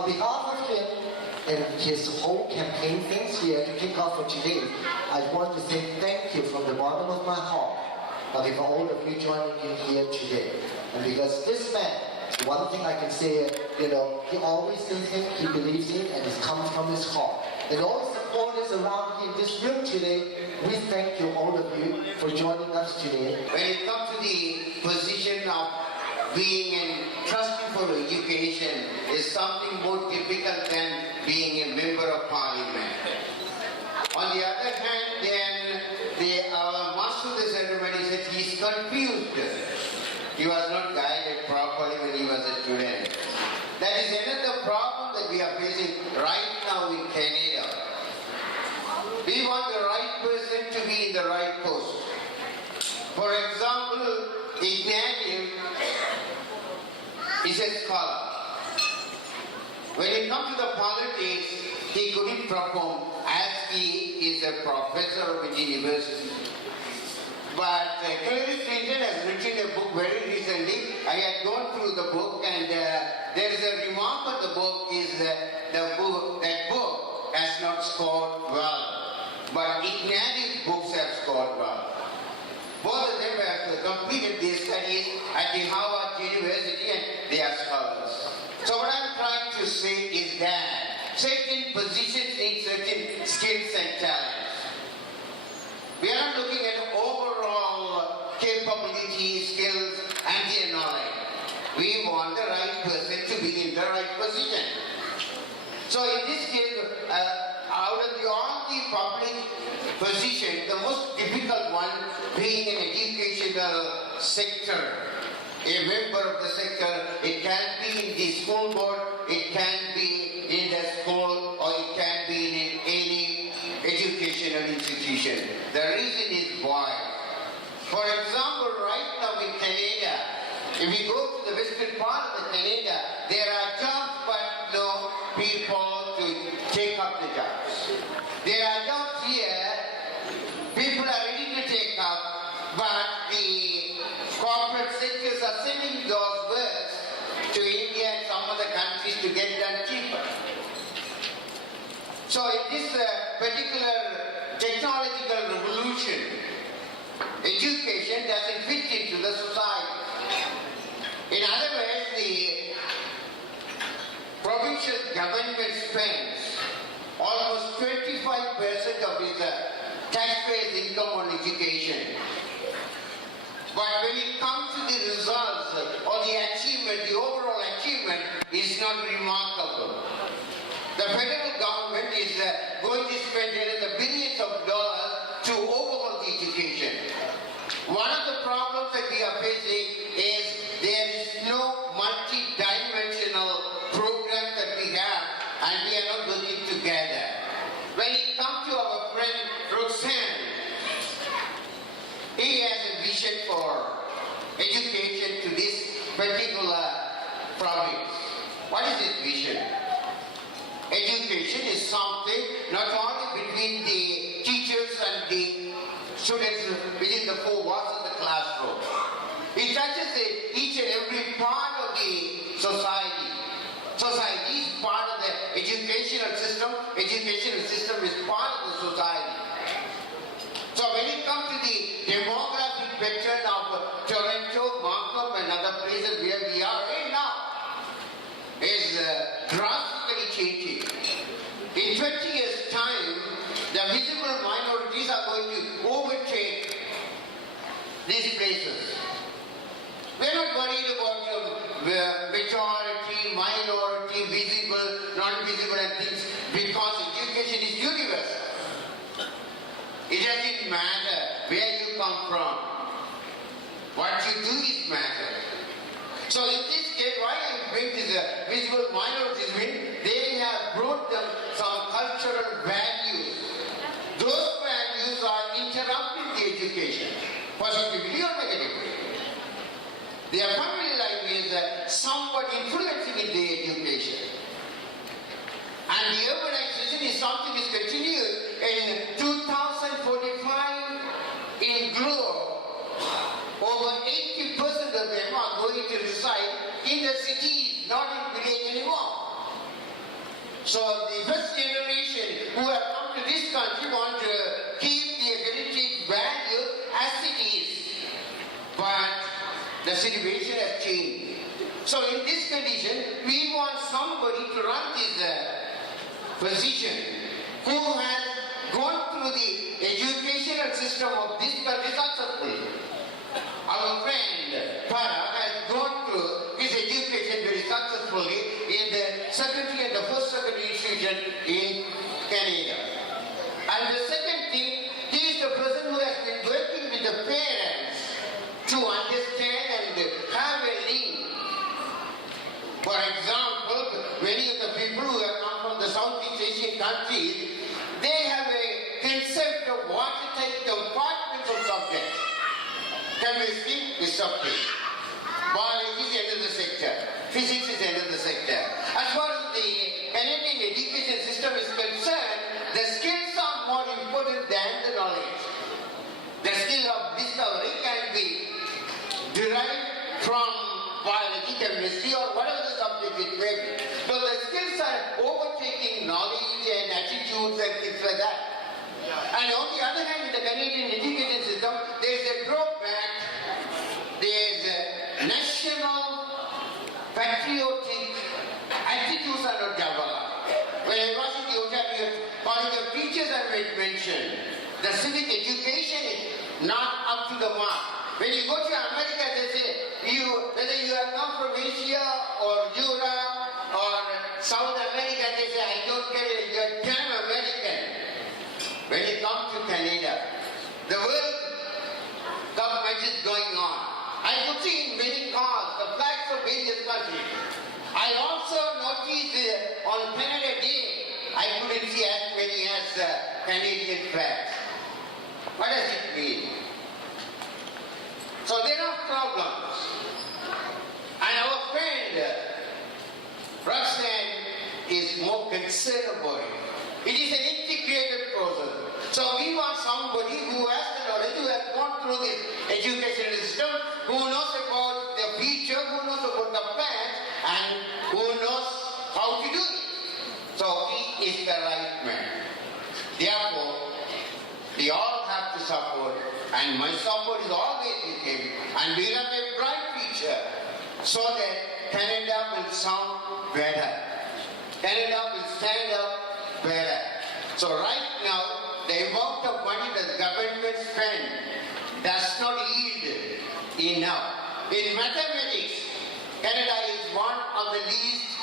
On behalf of him and his whole campaign things here to kick off for today, I want to say thank you from the bottom of my heart for all of you joining in here today. And because this man, one thing I can say, he always says it, he believes it, and it comes from his heart. And all the supporters around in this room today, we thank you, all of you, for joining us today. When it comes to the position of being in trustee for education is something more difficult than being a member of parliament. On the other hand, then our master of the ceremony said he is confused. He was not guided properly when he was a student. That is another problem that we are facing right now in Canada. We want the right person to be in the right post. For example, Ignatius is a scholar. When it comes to the politics, he couldn't perform as he is a professor of a university. But Hillary Clinton has written a book very recently. I had gone through the book, and there is a remark of the book is that book has not scored well. But Ignatius' books have scored well. Both of them have completed their studies at the Harvard University, and they are scholars. So what I'm trying to say is that certain positions need certain skills and talents. We are not looking at overall capability, skills, and their knowledge. We want the right person to be in the right position. So in this case, out of all the public position, the most difficult one being an educational sector, a member of the sector. It can be in the school board, it can be in the school, or it can be in any educational institution. The reason is why. For example, right now in Canada, if we go to the western part of the Canada, there are jobs but no people to take up the jobs. There are jobs here, people are ready to take up, but the corporate sectors are sending those works to India and some other countries to get done cheaper. So in this particular technological revolution, education doesn't fit into the society. In other words, the provincial government spends almost 25% of its taxpayers' income on education. But when it comes to the results or the achievement, the overall achievement is not remarkable. The federal government is going to spend billions of dollars to overhaul the education. One of the problems that we are facing is there is no multi-dimensional program that we have, and we are not working together. When it comes to our friend Rukshan, he has a vision for education to this particular province. What is his vision? Education is something not only between the teachers and the students within the four walls of the classroom. It touches each and every part of the society. Society is part of the educational system. Educational system is part of the society. So when it comes to the demographic pattern of Toronto, Markham, and other places where we are right now, is drastically changing. In 20 years' time, the visible minorities are going to overtake these places. We're not worried about majority, minority, visible, non-visible and things, because education is universal. It doesn't matter where you come from. What you do is matter. So in this case, why I bring this visible minorities mean they have brought them some cultural values. Those values are interrupting the education, positively or negatively. Their family life is somewhat influencing in the education. And the urbanization is something is continued. In 2045, in Globe, over 80% of them are going to reside in the cities, not in village anymore. So the first generation who have come to this country want to keep the heritage value as it is. But the situation has changed. So in this condition, we want somebody to run this position who has gone through the educational system of this country successfully. Our friend Para has gone through his education very successfully in the secondary and the first secondary institution in Canada. And the second thing, he is the person who has been working with the parents to understand and have a link. For example, many of the people who have come from the Southeast Asian countries, they have a concept of watertight compartments of subjects. Chemistry is subject. Biology is another sector. Physics is another sector. As far as the Canadian education system is concerned, the skills are more important than the knowledge. The skill of discovery can be derived from biology, chemistry, or whatever the subject it may be. So the skills are overtaking knowledge and attitudes and things like that. And on the other hand, in the Canadian education system, there is a drawback. There is a national patriotic attitudes are not developed. When I was in the Ontario College of Teachers, I made mention, the civic education is not up to the mark. When you go to America, they say, whether you have come from Asia or Europe or South America, they say, I don't care, you're damn American. When you come to Canada, the World Cup match is going on. I could see in many cars the flags of various countries. I also noticed on Canada Day, I couldn't see as many as Canadian flags. What does it mean? So there are problems. And our friend Rukshan is more concerned about it. It is an integrated process. So we want somebody who has the knowledge, who has gone through this educational system, who knows about the future, who knows about the past, and who knows how to do it. So he is the right man. Therefore, we all have to support, and my support is always with him, and we have a bright future, so that Canada will sound better. Canada will stand up better. So right now, the amount of money that the government spends does not yield enough. In mathematics, Canada is one of the least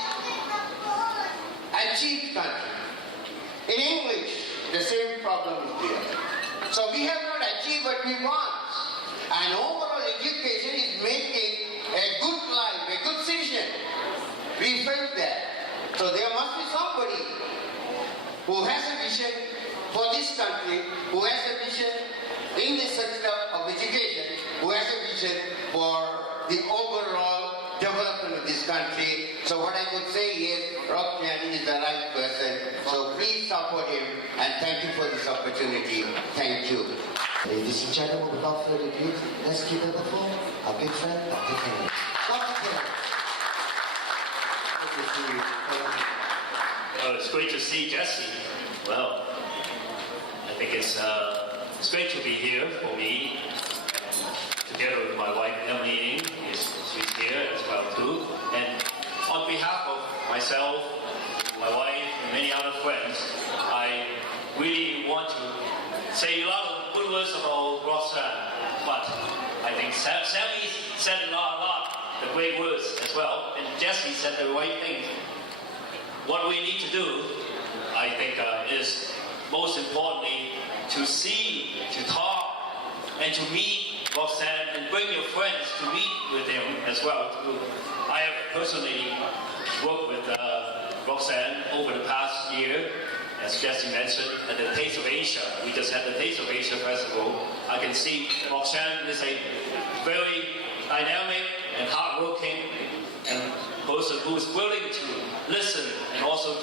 achieved countries. In English, the same problem is there. So we have not achieved what we want. And overall education is making a good life, a good citizen. We felt that. So there must be somebody who has a vision for this country, who has a vision in the sector of education, who has a vision for the overall development of this country. So what I could say is, Rukshan is the right person. So please support him, and thank you for this opportunity. Thank you. Ladies and gentlemen, without further ado, let's give it a phone. Our good friend, Dr. Kennedy. Dr. Kennedy. Good to see you. Oh, it's great to see Jesse. Well, I think it's great to be here for me, together with my wife Emily. She's here as well too. And on behalf of myself, my wife, and many other friends, I really want to say a lot of good words about Rukshan. But I think Sami said a lot of great words as well, and Jesse said the right things. What we need to do, I think, is most importantly to see, to talk, and to meet Rukshan, and bring your friends to meet with him as well. I have personally worked with Rukshan over the past year, as Jesse mentioned, at the Taste of Asia. We just had the Taste of Asia Festival. I can see Rukshan is a very dynamic and hardworking and person who is willing to listen and also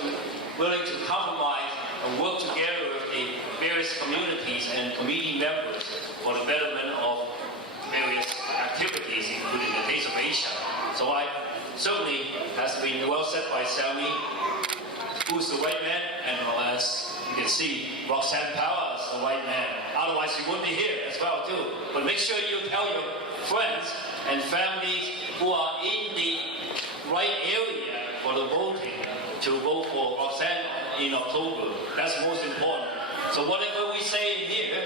willing to compromise and work together with the various communities and committee members for the betterment of various activities, including the Taste of Asia. So I certainly has been well said by Sami. who's the white man, and as you can see, Roxanne Power is the white man. Otherwise, you wouldn't be here as well too. But make sure you tell your friends and families who are in the right area for the voting to vote for Roxanne in October. That's most important. So whatever we say in here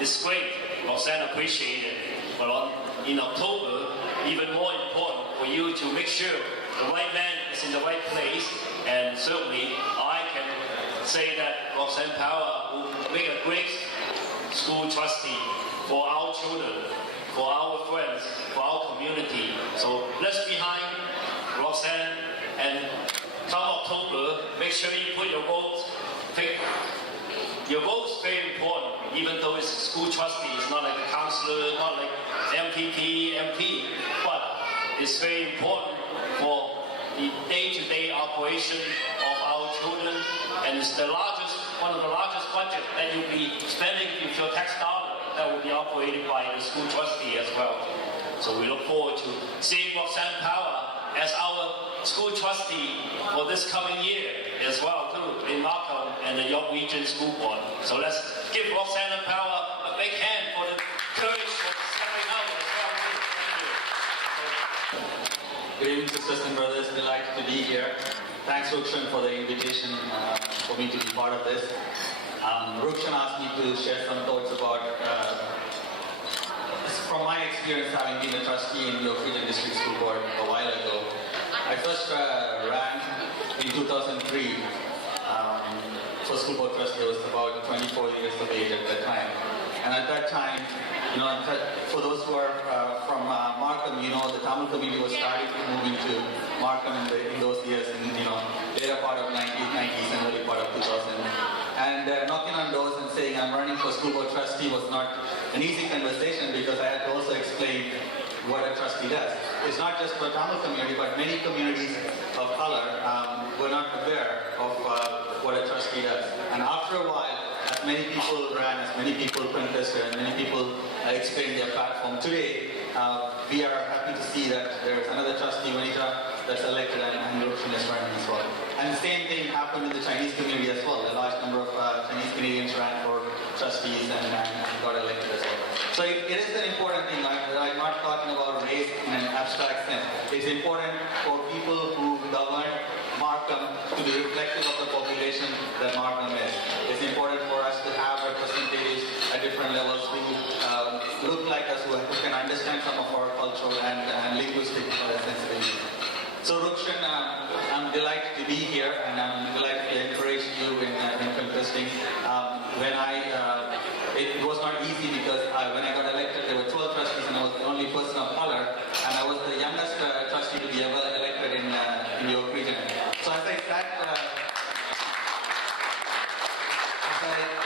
is great. Roxanne appreciates it. But in October, even more important for you to make sure the right man is in the right place. And certainly, I can say that Roxanne Power will make a great school trustee for our children, for our friends, for our community. So let's behind Roxanne, and come October, make sure you put your vote. Your vote is very important, even though it's a school trustee. It's not like a councillor, not like MPP, MP, but it's very important for the day-to-day operation of our children, and it's one of the largest budgets that you'll be spending with your tax dollar that will be operated by the school trustee as well. So we look forward to seeing Roxanne Power as our school trustee for this coming year as well too, in Markham and the York Region School Board. So let's give Roxanne Power a big hand for the courage for stepping out as well too. Thank you. Good evening, sisters and brothers. Delighted to be here. Thanks, Rukshan, for the invitation for me to be part of this. Rukshan asked me to share some thoughts about, from my experience having been a trustee in the York Region District School Board a while ago. I first ran in 2003 for school board trustee. I was about 24 years of age at that time. And at that time, for those who are from Markham, the Tamil community was starting to move into Markham in those years, in later part of 1990s and early part of 2000. And knocking on doors and saying I'm running for school board trustee was not an easy conversation, because I had to also explain what a trustee does. It's not just for Tamil community, but many communities of color were not aware of what a trustee does. And after a while, as many people ran, as many people contested, and many people explained their platform. Today, we are happy to see that there is another trustee, Vanita, that's elected, and Rukshan is running as well. And the same thing happened in the Chinese community as well. A large number of Chinese Canadians ran for trustees and got elected as well. So it is an important thing. I'm not talking about race in an abstract sense. It's important for people who govern Markham to be reflective of the population that Markham is. It's important for us to have representatives at different levels who look like us, who can understand some of our cultural and linguistic sensibilities. So Rukshan, I'm delighted to be here, and I'm delighted to encourage you in contesting. It was not easy, because when I got elected, there were 12 trustees, and I was the only person of color, and I was the youngest trustee to be ever elected in the York region. So as I sat,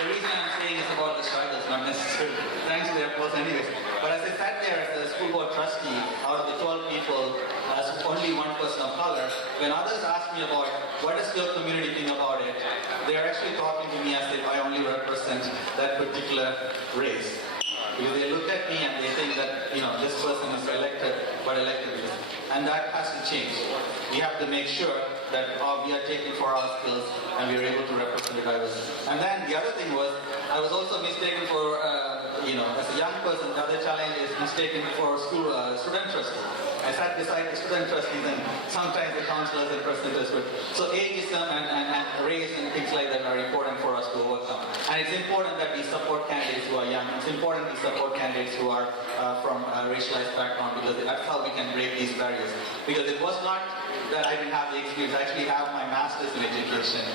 the reason I'm saying is about the struggles, not necessarily thanks to the applause anyways. But as I sat there as the school board trustee, out of the 12 people, as only one person of color, when others asked me about what does your community think about it, they're actually talking to me as if I only represent that particular race. Because they look at me and they think that, this person is elected, but elected this. And that has to change. We have to make sure that we are taking for our skills and we are able to represent the diversity. And then the other thing was, I was also mistaken for, as a young person, the other challenge is mistaken for student trustee. I sat beside the student trustees, and sometimes the councillors and presidents would. So ageism and race and things like that are important for us to overcome. And it's important that we support candidates who are young. It's important we support candidates who are from racialized background, because that's how we can break these barriers. Because it was not that I didn't have the experience. I actually have my master's in education.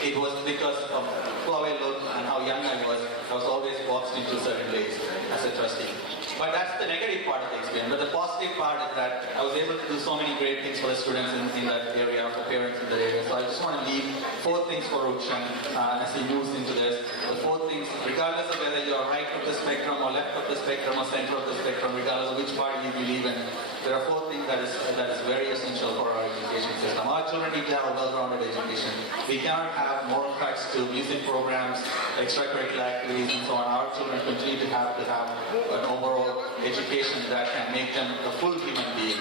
It was because of who I looked and how young I was always boxed into certain ways as a trustee. But that's the negative part of the experience. But the positive part is that I was able to do so many great things for the students in that area, for parents in that area. So I just want to leave 4 things for Rukshan as he moves into this. The 4 things, regardless of whether you're right of the spectrum or left of the spectrum or center of the spectrum, regardless of which party you believe in, there are 4 things that is very essential for our education system. Our children need to have a well-rounded education. We cannot have more cuts to music programs, extracurricular activities, and so on. Our children continue to have an overall education that can make them a full human being.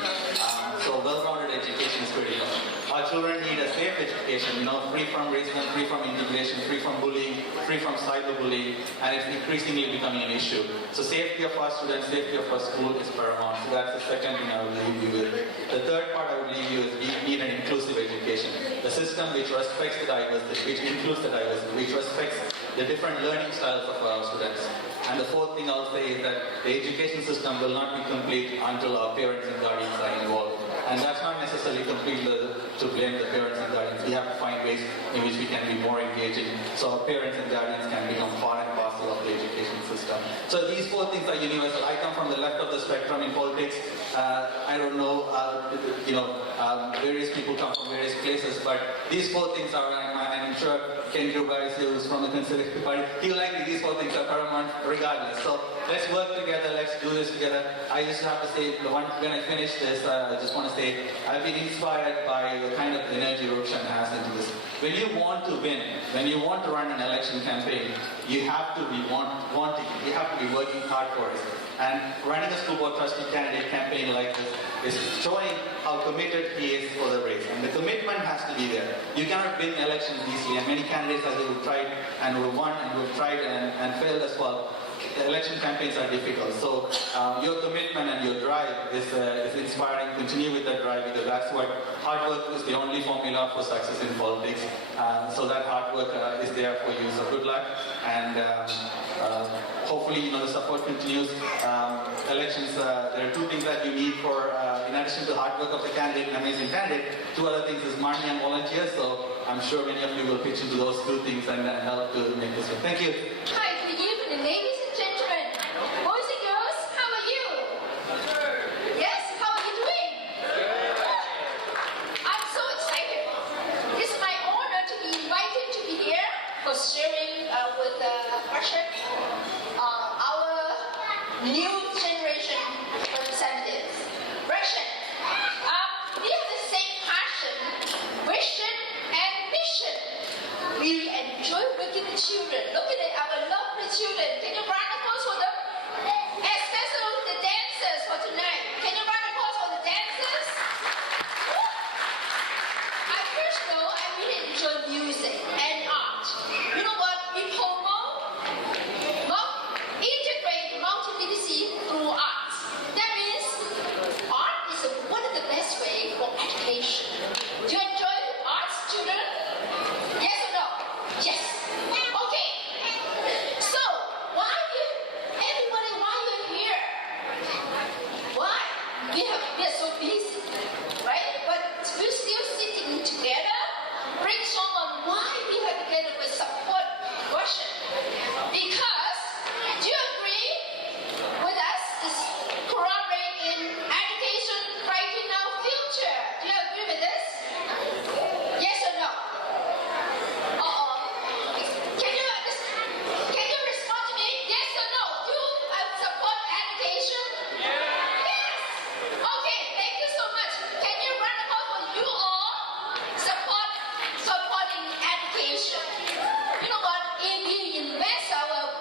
So well-rounded education is critical. Our children need a safe education, free from racism, free from integration, free from bullying, free from cyberbullying, and it's increasingly becoming an issue. So safety of our students, safety of our school is paramount. So that's the second thing I would leave you with. The third part I would leave you is we need an inclusive education. The system which respects the diversity, which includes the diversity, which respects the different learning styles of our students. And the fourth thing I'll say is that the education system will not be complete until our parents and guardians are involved. And that's not necessarily complete to blame the parents and guardians. We have to find ways in which we can be more engaging so our parents and guardians can become part and parcel of the education system. So these four things are universal. I come from the left of the spectrum in politics. I don't know, various people come from various places, but these four things are, I'm sure Ken Rubai, who's from the Conservative Party, he'll like these four things are paramount regardless. So let's work together, let's do this together. I just have to say, when I finish this, I just want to say, I've been inspired by the kind of energy Rukshan has into this. When you want to win, when you want to run an election campaign, you have to be wanting, you have to be working hard for it. And running a school board trustee candidate campaign like this is showing how committed he is for the race. And the commitment has to be there. You cannot win elections easily, and many candidates who have tried and who have won and who have tried and failed as well. The election campaigns are difficult. So your commitment and your drive is inspiring. Continue with that drive, because that's what hard work is the only formula for success in politics. So that hard work is there for you. So good luck, and hopefully the support continues. Elections, there are two things that you need for, in addition to hard work of the candidate, an amazing candidate. Two other things is money and volunteers. So I'm sure many of you will pitch into those two things and help to make this work. Thank you. Hi, good evening, ladies and gentlemen. Boys and girls, how are you? Yes, how are you doing? I'm so excited. It's my honor to be invited to be here for sharing with Rukshan, our new generation representatives. Rukshan, we have the same passion, vision, and mission. We enjoy working with children. Look at it, our lovely children. Can you round of applause for them? Especially the dancers for tonight. Can you round of applause for the dancers? I first know I really enjoy music and art. You know what? We promote, integrate multiplicity through arts. That means art is one of the best ways for education. Do you enjoy arts, children? Yes or no? Yes. Okay. So, everybody, why you're here? Why? We are so busy, right? But we're still sitting together, brainstorm on why we have together with support Rukshan. Because, do you agree with us? This corroborate in education, writing our future. Do you agree with this? Yes or no? Can you respond to me? Yes or no? Do you support education? Yes. Okay, thank you so much. Can you run a call for you all supporting education? You know what? If we invest our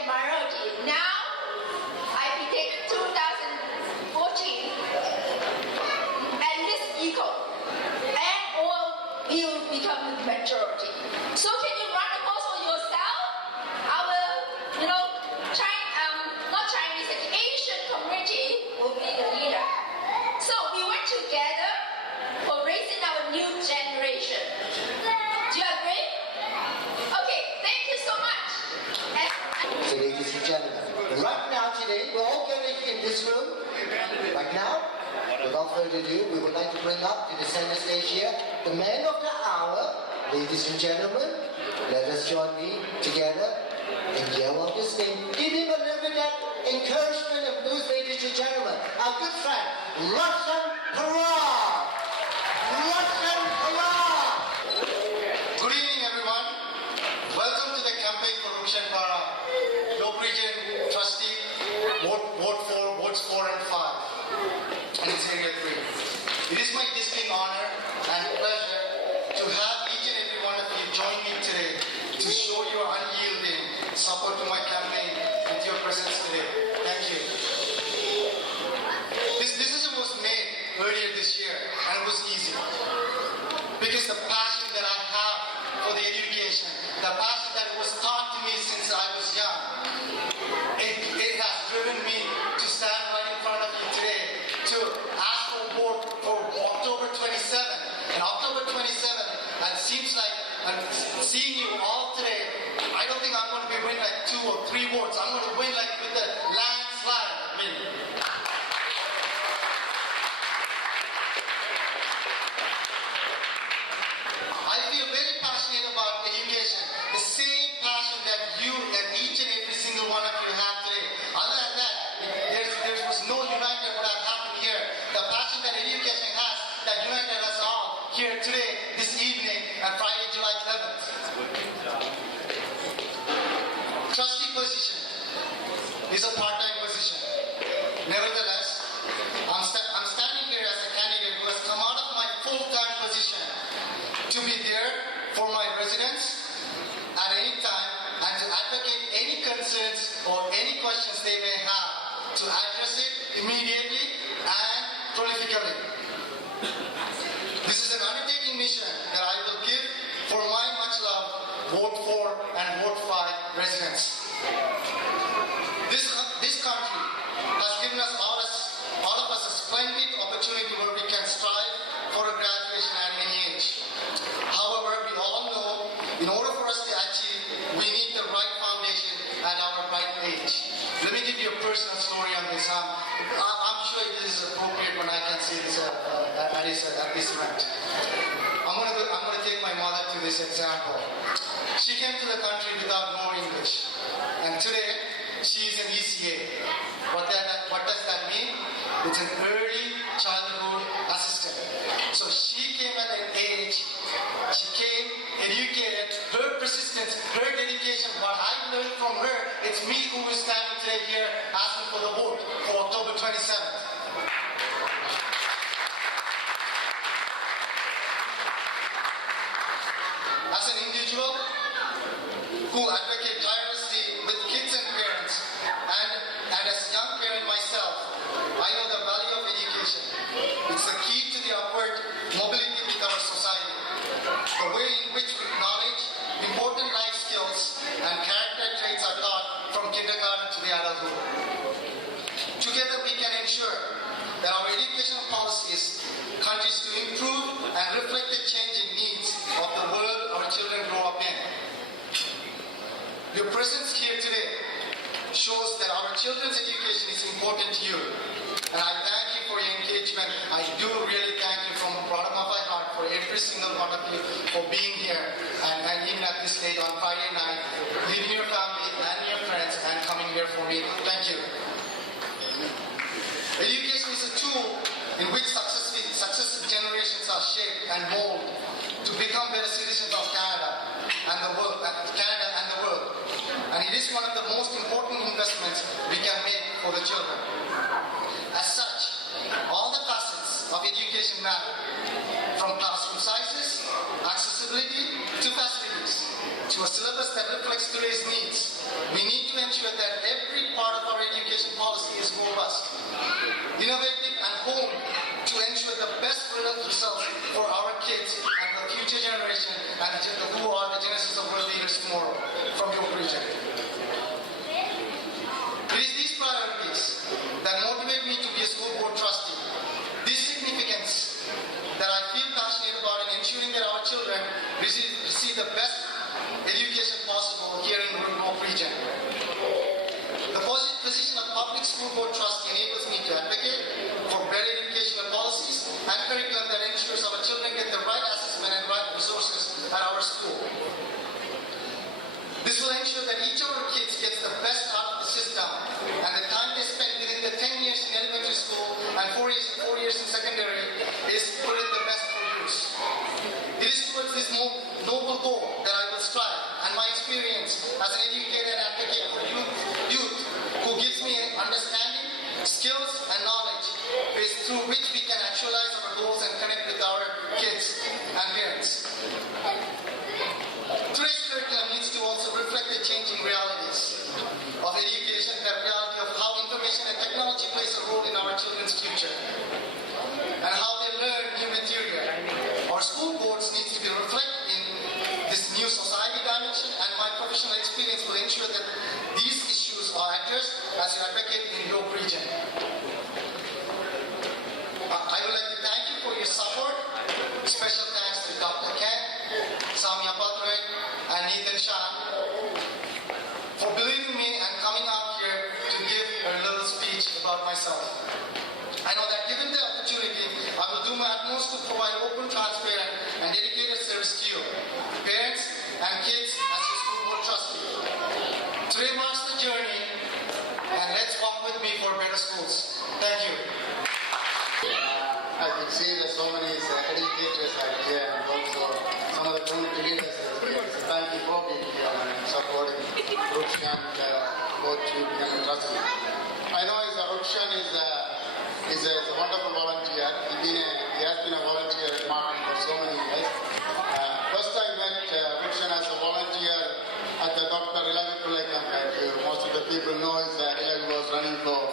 a minority. Now, I predict 2014, at least equal, and all will become the majority. So can you run a poll for yourself? Our, not Chinese, Asian community will be the leader. So we work together for raising our new generation. Do you agree? Okay, thank you so much. So ladies and gentlemen, right now today, we're all gathered in this room. Right now, without further ado, we would like to bring up to the center stage here, the man of the hour. Ladies and gentlemen, let us join me together and yell out his name. Give him a little bit of encouragement and boost, ladies and gentlemen. Our good friend, Rukshan. Good evening, everyone. Welcome to the campaign for Rukshan Para, Local Region Trustee, Wards 4 and 5, and it's Area 3. It is my distinct honor and pleasure to have each and every one of you join me today to show your unyielding support to my campaign with your presence today. Thank you. This decision was made earlier this year, and it was easy. Because the passion that I have for the education, the passion that was taught to me since I was young, it has driven me to stand right in front of you today to ask for vote for October 27th. And October 27th, it seems like I'm seeing you all today. I don't think I'm going to be winning like 2 or 3 votes. I'm going to win like with a landslide win. I feel very passionate about education, the same passion that you and each and every single one of you have today. Other than that, there was no united would have happened here. The passion that education has, that united us all here today, this evening, and Friday, July 11th. Trustee position is a part-time position. Nevertheless, I'm standing here as a candidate who has come out of my full-time position to be there for my residents at any time and to advocate any concerns or any questions they may have, to address it immediately and prolifically. This is an undertaking mission that I will give for my much loved Ward 4 and Ward 5 residents. This country has given us all of us a splendid opportunity where we can strive for a graduation at any age. However, we all know in order for us to achieve, we need the right foundation at our right age. Let me give you a personal story on this. I'm sure this is appropriate when I can say this at this event. I'm going to take my mother to this example. She came to the country without knowing English, and today she is an ECA. What does that mean? It's an early childhood assistant. So she came at an age, she came educated, her persistence, her dedication, what I learned from her, it's me who is standing today here asking for the vote for October 27th. As an individual who advocate tirelessly with kids and parents, and as a young parent myself, I know the value of education. It's the key to the upward mobility with our society. The way in which knowledge, important life skills, and character traits are taught from kindergarten to the adulthood. Together we can ensure that our educational policies continue to improve and reflect the changing needs of the world our children grow up in. Your presence here today shows that our children's education is important to you. And I thank you for your engagement. I do really thank you from the bottom of my heart for every single one of you for being here and even at this late on Friday night, leaving your family and your friends and coming here for me. Thank you. Education is a tool in which successive generations are shaped and molded to become better citizens of Canada and the world. And it is one of the most important investments we can make for the children. As such, all the facets of education matter, from classroom sizes, accessibility to facilities, to a syllabus that reflects today's needs. We need to ensure that every part of our education policy is robust, innovative and home to ensure the best results for our kids and the future generation and who are the genesis of world leaders tomorrow from your region. It is these priorities that motivate me to be a school board trustee. This significance that I feel passionate about in ensuring that our children receive the best education possible here in the North region. The position of public school board trustee enables me to advocate for better educational policies and curriculum that ensures our children get the right assessment and right resources at our school. This will ensure that each of our kids gets the best out of the system, and the time they spend within the 10 years in elementary school and 4 years in secondary is put in the best for use. It is towards this noble goal that I will strive, and my experience as an educator and advocate for youth who gives me understanding, skills and knowledge is through which we can actualize our goals and connect with our kids and parents. Today's curriculum needs to also reflect the changing realities of education, the reality of how information and technology plays a role in our children's future and how they learn new material. Our school boards need to be reflected in this new society dimension, and my professional experience will ensure that these issues are addressed as an advocate in your region. I would like to thank you for your support. Special thanks to Dr. Ken, Sami Appadurai, and Neethan Shan for believing me and coming out here to give a little speech about myself. I know that given the opportunity, I will do my utmost to provide open, transparent, and dedicated service to you, parents and kids, as your school board trustee. Today marks the journey, and let's walk with me for better schools. Thank you. I could see that so many educators are here and also some of the community leaders are here. So thank you for being here and supporting Rukshan both to become a trustee. I know Rukshan is a wonderful volunteer. He has been a volunteer at Martin for so many years. First I met Rukshan as a volunteer at the Dr. Ilagu campaign. Most of the people know Ilagu was running for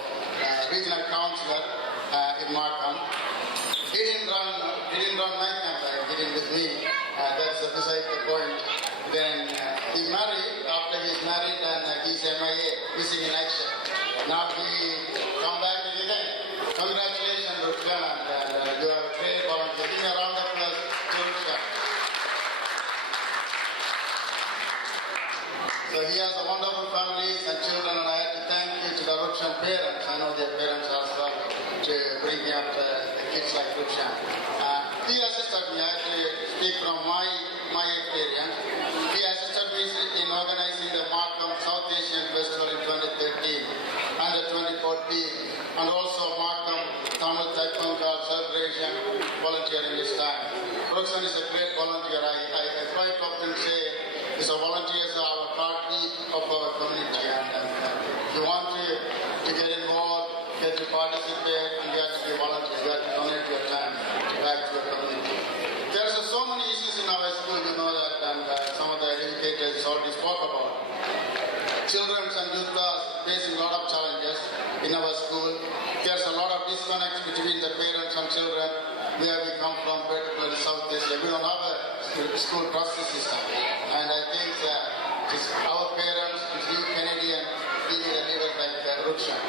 regional councilor in Markham. He didn't run my campaign, he did with me. That's beside the point. Then he married, after he's married, and he's MIA, missing in action. Now he come back again. Congratulations, Rukshan, and you are a great volunteer. Give me a round of applause to Rukshan. So he has a wonderful families and children, and I have to thank you to the Rukshan parents. I know their parents as well to bring up the kids like Rukshan. He assisted me, I have to speak from my experience. He assisted me in organizing the Markham South Asian Festival in 2013 and the 2014, and also Markham Tamil Taekwondo celebration volunteering this time. Rukshan is a great volunteer. I quite often say he's a volunteer, so our heartbeat of our community, and if you want to get involved, get to participate, and you have to be a volunteer, you have to donate your time back to your community. There's so many issues in our school, you know that, and some of the educators already spoke about. Children and youth are facing a lot of challenges in our school. There's a lot of disconnect between the parents and children where we come from, particularly South Asia. We don't have a school trustee system. And I think it's our parents, it's you Canadian, we need a leader like Rukshan.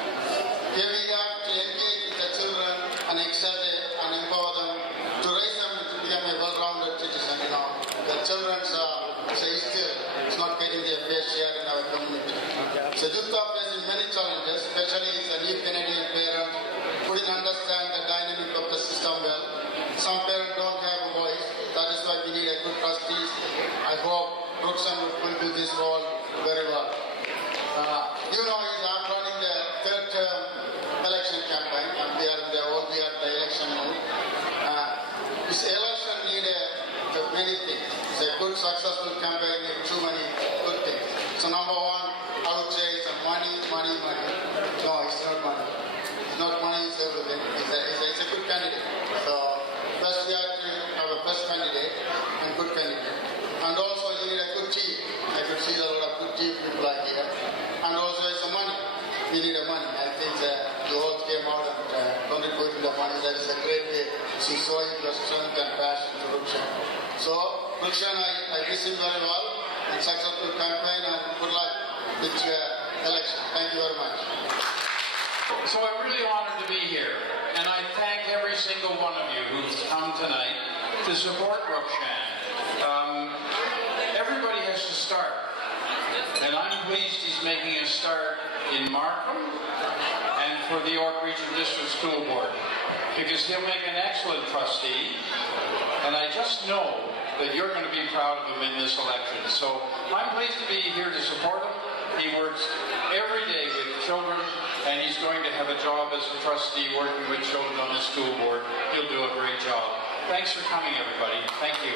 Here we have to engage with the children and excel and empower them to raise them to become a well-rounded citizen. You know, the children say still it's not getting their fair share in our community. So youth are facing many challenges, especially as a new Canadian parent who didn't understand the dynamic of the system well. Some parents don't have a voice. That is why we need a good trustees. I hope Rukshan will fulfill this role very well. You know, I'm running the third term election campaign, and we are the election mode. This election needs many things. It's a good, successful campaign with too many good things. So number one, I would say it's money. No, it's not money. It's not money, it's everything. It's a good candidate. So first we have to have a first candidate and good candidate. And also you need a good team. I could see a lot of good team people are here. we need the money. I think you all came out and contributed the money. That is a great way to show your strength and passion to Rukshan. So, Rukshan, I wish him very well and successful campaign and good luck with your election. Thank you very much. So I'm really honored to be here, and I thank every single one of you who's come tonight to support Rukshan. Everybody has to start, and I'm pleased he's making a start in Markham and for the York Region District School Board, because he'll make an excellent trustee, and I just know that you're going to be proud of him in this election. So I'm pleased to be here to support him. He works every day with children, and he's going to have a job as a trustee working with children on the school board. He'll do a great job. Thanks for coming, everybody. Thank you.